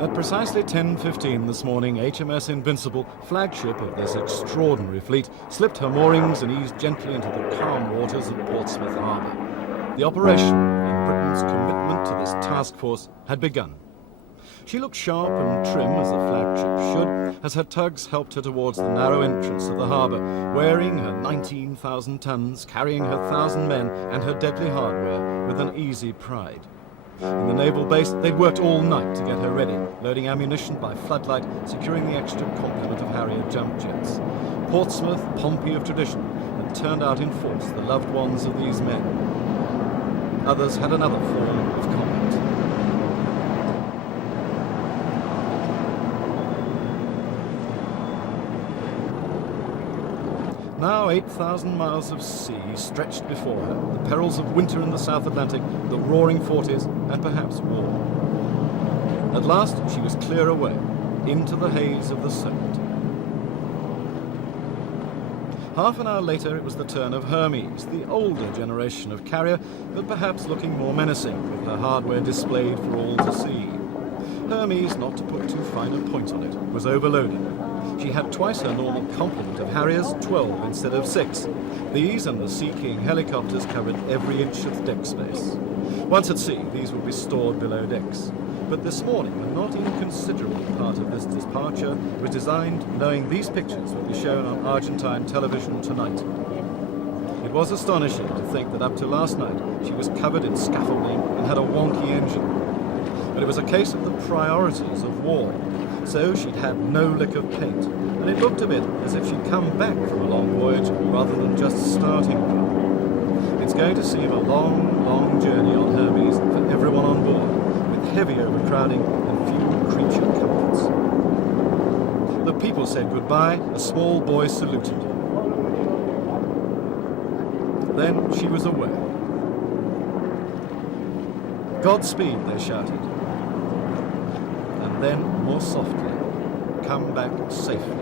At precisely 10:15 this morning, HMS Invincible, flagship of this extraordinary fleet, slipped her moorings and eased gently into the calm waters of Portsmouth harbour. The operation, in Britain's commitment to this task force, had begun. She looked sharp and trim, as a flagship should, as her tugs helped her towards the narrow entrance of the harbour, wearing her 19,000 tons, carrying her 1,000 men and her deadly hardware with an easy pride. In the naval base, they'd worked all night to get her ready, loading ammunition by floodlight, securing the extra complement of Harrier jump jets. Portsmouth, Pompey of tradition, had turned out in force the loved ones of these men. Others had another form of combat. Now 8,000 miles of sea stretched before her, the perils of winter in the South Atlantic, the roaring forties, and perhaps war. At last she was clear away, into the haze of the Solent. Half an hour later it was the turn of Hermes, the older generation of carrier, but perhaps looking more menacing, with her hardware displayed for all to see. Hermes, not to put too fine a point on it, was overloaded. She had twice her normal complement of Harriers, 12 instead of 6. These and the Sea King helicopters covered every inch of deck space. Once at sea, these would be stored below decks. But this morning, a not inconsiderable part of this departure was designed knowing these pictures would be shown on Argentine television tonight. It was astonishing to think that up to last night she was covered in scaffolding and had a wonky engine. But it was a case of the priorities of war. So she'd had no lick of paint, and it looked a bit as if she'd come back from a long voyage rather than just starting one. It's going to seem a long, long journey on Hermes for everyone on board, with heavy overcrowding and few creature comforts. The people said goodbye, a small boy saluted. Then she was away. Godspeed, they shouted. And then, more softly, come back safely.